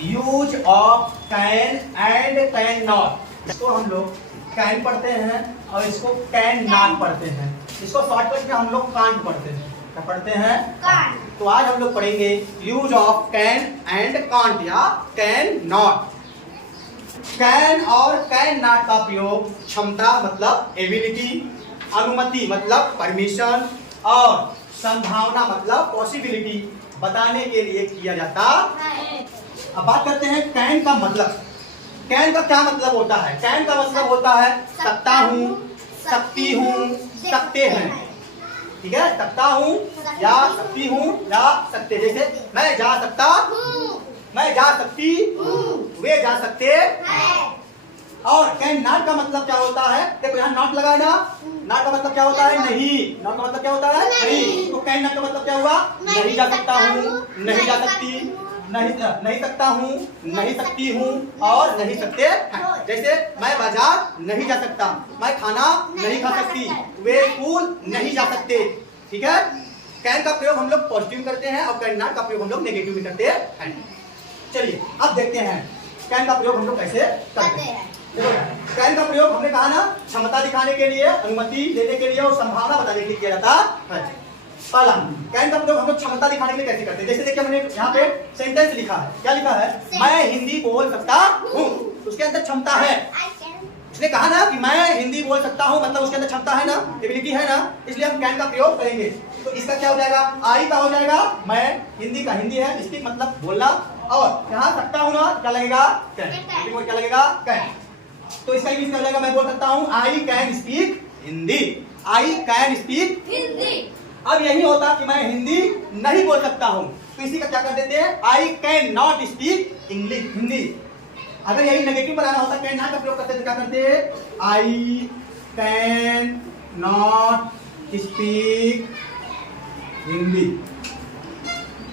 Use of can and can not. इसको हम लोग कैन पढ़ते हैं और इसको कैन नॉट पढ़ते हैं। इसको शॉर्टकट में हम लोग कांट पढ़ते हैं। क्या पढ़ते हैं? कांट। तो आज हम लोग पढ़ेंगे use of can and can't या कैन नॉट। कैन और कैन नॉट का प्रयोग क्षमता मतलब एबिलिटी, अनुमति मतलब परमिशन और संभावना मतलब पॉसिबिलिटी बताने के लिए किया जाता है। अब बात करते हैं कैन का मतलब। कैन का क्या मतलब होता है? कैन का मतलब होता है सकता हूँ, सकती हूँ, सकते हैं। ठीक है, सकता हूँ या सकती हूँ या सकते। जैसे मैं जा सकता हूँ, मैं जा सकती हूँ, वे जा सकते हैं। और कैन नॉट का मतलब क्या होता है? देखो यहाँ नॉट लगा है ना, नॉट का मतलब क्या होता है? नहीं। नॉट का मतलब क्या होता है? नहीं। तो कैन नॉट का मतलब क्या हुआ? नहीं जा सकता हूँ, नहीं जा सकती, नहीं सकता हूँ, नहीं सकती हूँ और नहीं सकते हैं। जैसे मैं बाजार नहीं जा सकता, मैं खाना नहीं खा सकती, वे स्कूल नहीं जा सकते। ठीक है, कैन का प्रयोग हम लोग पॉजिटिव करते हैं और कैन नॉट का प्रयोग हम लोग नेगेटिव में करते हैं। चलिए अब देखते हैं कैन का प्रयोग हम लोग कैसे करते हैं। कैन का प्रयोग हमने कहा ना, क्षमता दिखाने के लिए, अनुमति देने के लिए और संभावना बताने के लिए किया जाता है। पहला कैन का प्रयोग हम लोग क्षमता दिखाने के लिए कैसे करते हैं? जैसे देखिए मैंने यहाँ पे सेंटेंस लिखा है। क्या लिखा है? मैं हिंदी बोल सकता हूँ। उसके अंदर क्षमता है। उसने कहा ना कि मैं हिंदी बोल सकता हूँ, मतलब उसके अंदर क्षमता है ना, एबिलिटी है ना, इसलिए हम कैन का प्रयोग करेंगे। तो इसका क्या हो जाएगा? आई का हो जाएगा मैं हिंदी का, हिंदी है स्पीक मतलब बोलना, और यहाँ सकता हूँ ना, क्या लगेगा? कैन। क्या लगेगा? कैन। तो इसका इंग्लिश क्या हो जाएगा? मैं बोल सकता हूँ I can speak Hindi, I can speak Hindi. अब यही होता कि मैं हिंदी नहीं बोल सकता हूँ, तो इसी का क्या कर देते हैं? I can not speak English, Hindi. अगर यही नेगेटिव बनाना होता, कैन नॉट का प्रयोग करते तो क्या करते? I can not speak Hindi.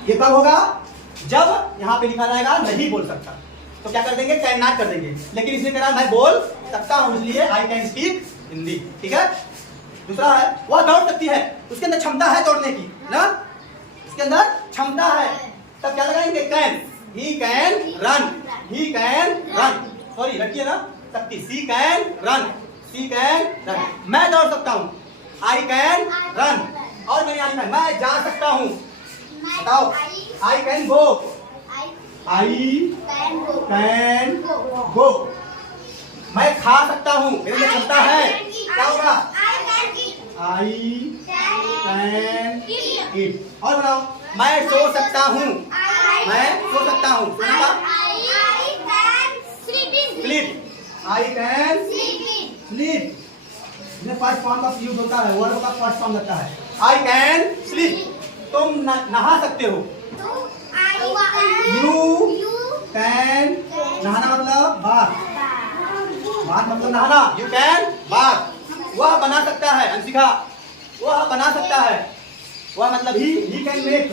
ये कब होगा? जब यहाँ पे लिखा जाएगा नहीं बोल सकता, तो क्या कर देंगे? कैन नॉट कर देंगे। लेकिन इसने कहा मैं बोल सकता हूँ, इसलिए आई कैन स्पीक हिंदी। ठीक है। दूसरा है वह दौड़ सकती है, उसके अंदर क्षमता है दौड़ने की ना, उसके अंदर क्षमता है, तब क्या लगाएंगे? Can. He can run, he can run, sorry रखिए ना सकती, she can run, she can run. मैं दौड़ सकता हूँ, आई कैन रन। और मैंने यहाँ लिखा मैं जा सकता हूँ, बताओ I can go, I can go. मैं खा सकता हूँ, मेरे में क्षमता है, क्या होगा? I can eat. और बनाओ मैं सो सकता हूँ, मैं सो सकता हूँ, सोने का स्लीप, आई कैन स्लीप। इसमें फर्स्ट फॉर्म का यूज होता है, वर्ड का फर्स्ट फॉर्म लगता है। I can sleep. तुम नहा सकते हो, यू कैन, नहाना मतलब बाथ, बाथ मतलब नहाना, यू कैन बाथ। वह बना सकता है, अंशिका वह बना सकता है, वह मतलब he can make,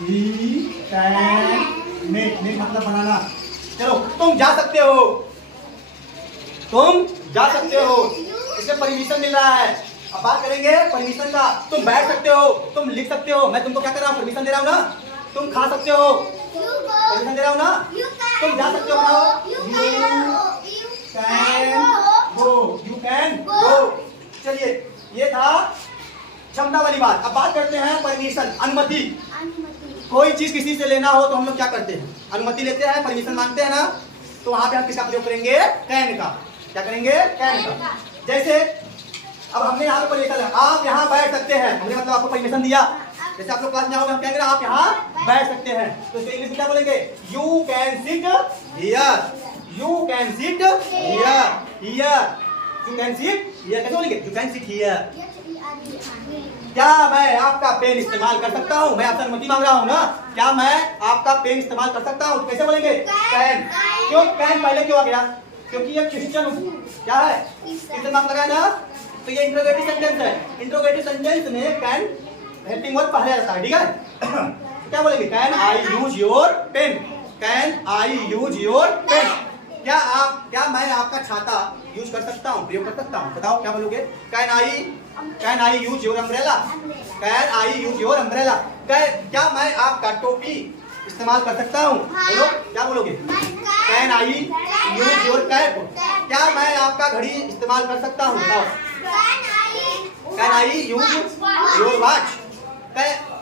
he can make, make मतलब बनाना। चलो तुम जा सकते हो, तुम जा सकते हो, इससे परमिशन मिल रहा है। अब बात करेंगे परमिशन का। तुम बैठ सकते हो, तुम लिख सकते हो, मैं तुमको क्या कर रहा हूँ? परमिशन दे रहा हूँ ना। तुम खा सकते हो, परमिशन दे रहा हूँ ना। तुम जा सकते हो, बताओ you can go, you can go. चलिए ये था क्षमता वाली बात। अब बात करते हैं परमिशन, अनुमति। कोई चीज किसी से लेना हो तो हम लोग क्या करते हैं? अनुमति लेते हैं, परमिशन मांगते हैं ना। तो वहां पे हम किसका प्रयोग करेंगे? कैन का। क्या करेंगे? कैन का। जैसे अब हमने यहाँ पे परमिशन है, आप यहाँ बैठ सकते हैं, हमने मतलब आपको परमिशन दिया। जैसे आप लोग क्लास में आओगे, हम कहेंगे आप यहाँ बैठ सकते हैं, तो इसके इंग्लिश में क्या बोलेंगे? You can sit here, you can sit here, here, you can sit here. कैसे बोलेंगे? You can sit here. क्या मैं आपका पेन इस्तेमाल कर सकता हूँ? मैं आपसे अनुमति मांग रहा हूँ ना, क्या मैं आपका पेन इस्तेमाल कर सकता हूँ? कैसे बोलेंगे? कैन। क्यों कैन पहले क्यों आ गया? क्योंकि ये क्वेश्चन क्या है, क्वेश्चन मार्क लगाया ना, तो ये इंट्रोगेटिव सेंटेंस है। इंट्रोगेटिव सेंटेंस में कैन हेल्पिंग वर्ब पहले आता है। ठीक है। क्या बोलेंगे? Can I use your pen, can I use your pen. क्या मैं आपका छाता यूज कर सकता हूँ, प्रयोग कर सकता हूँ? बताओ क्या बोलोगे? Can I use your umbrella, can I use your umbrella. क्या मैं आपका टोपी इस्तेमाल कर सकता हूँ? बोलो, क्या बोलोगे? Can I use your cap? क्या मैं आपका घड़ी इस्तेमाल कर सकता हूँ? Can I use your watch?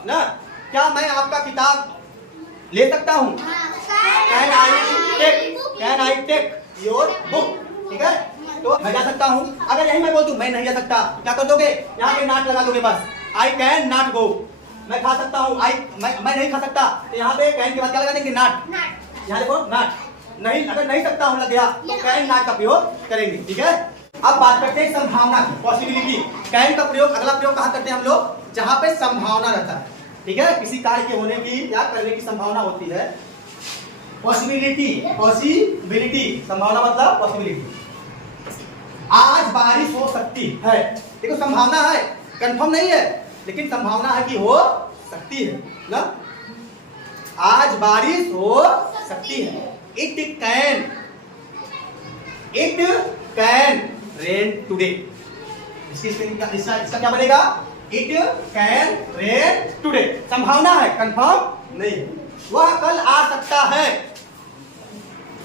ना, क्या मैं आपका किताब ले सकता हूँ? Can I take your book? ठीक है, तो मैं जा सकता हूँ। अगर यही मैं बोल दूं मैं नहीं जा सकता, क्या कर दोगे? यहाँ पे नॉट लगा दोगे बस। I can not go. मैं खा सकता हूँ, मैं नहीं खा सकता, तो यहाँ पे कैन के बाद क्या लगा देंगे? नॉट। यहाँ देखो नॉट। नहीं, अगर नहीं सकता हूँ लग गया तो कैन नॉट का प्रयोग करेंगे। ठीक है, अब बात करते हैं संभावना की, पॉसिबिलिटी। कैन का प्रयोग, अगला प्रयोग कहाँ करते हैं हम लोग? जहाँ पे संभावना रहता है। ठीक है, किसी कार्य के होने की या करने की संभावना होती है। पॉसिबिलिटी, पॉसिबिलिटी, संभावना मतलब पॉसिबिलिटी। आज बारिश हो सकती है। देखो संभावना है, कंफर्म नहीं है, लेकिन संभावना है कि हो सकती है ना। आज बारिश हो सकती है। It can rain today. इसका क्या बनेगा? It can rain today. संभावना है, कंफर्म नहीं। वह कल आ सकता है।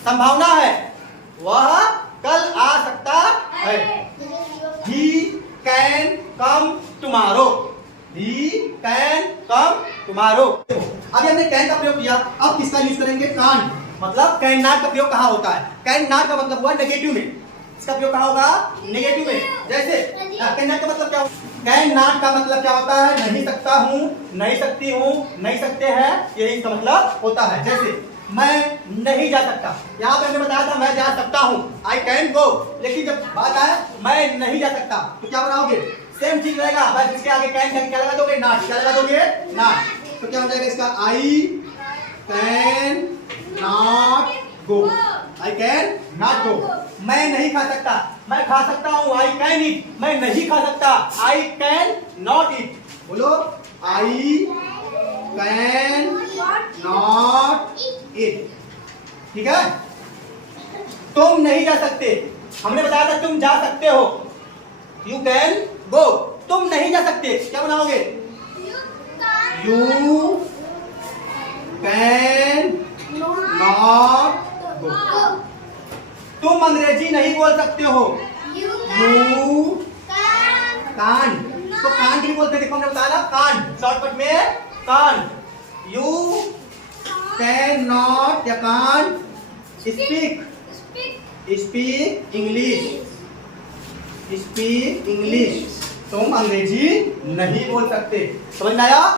संभावना है, वह कल आ सकता है। He can come tomorrow. He can come tomorrow. अभी हमने कैन का प्रयोग किया, अब किसका यूज करेंगे? कान। मतलब कैन नॉट का प्रयोग कहाँ होता है? कैन नॉट का मतलब हुआ नेगेटिव में। इसका प्रयोग कहाँ होगा? नेगेटिव में। जैसे कैन नॉट का मतलब क्या? कैन नॉट का मतलब क्या होता है? नहीं सकता हूँ, नहीं सकती हूँ, नहीं सकते हैं, यही इसका मतलब होता है। जैसे मैं नहीं जा सकता, यहाँ पे हमने बताया था मैं जा सकता हूँ, आई कैन गो। लेकिन जब बात आए मैं नहीं जा सकता, तो क्या बनाओगे? सेम चीज रहेगा, बस इसके आगे कैन क्या लगा दोगे? नॉट। क्या लगा दोगे? नॉट। तो क्या हो जाएगा इसका? I can not go. I can not go. मैं नहीं खा सकता, मैं खा सकता हूँ, आई कैन ईट। मैं नहीं खा सकता, आई कैन नॉट ईट। बोलो, आई कैन नॉट ईट। ठीक है, तुम नहीं जा सकते, हमने बताया था तुम जा सकते हो। You can go. तुम नहीं जा सकते, क्या बनाओगे? You can not go. तुम अंग्रेजी नहीं बोल सकते हो। यू कान। तो कान भी बोलते, देखो हमने बताया ना, कान शॉर्टकट में कान। यू कैन नॉट या कान स्पीक इंग्लिश। Speak English. तुम अंग्रेजी नहीं बोल सकते। समझ में आया?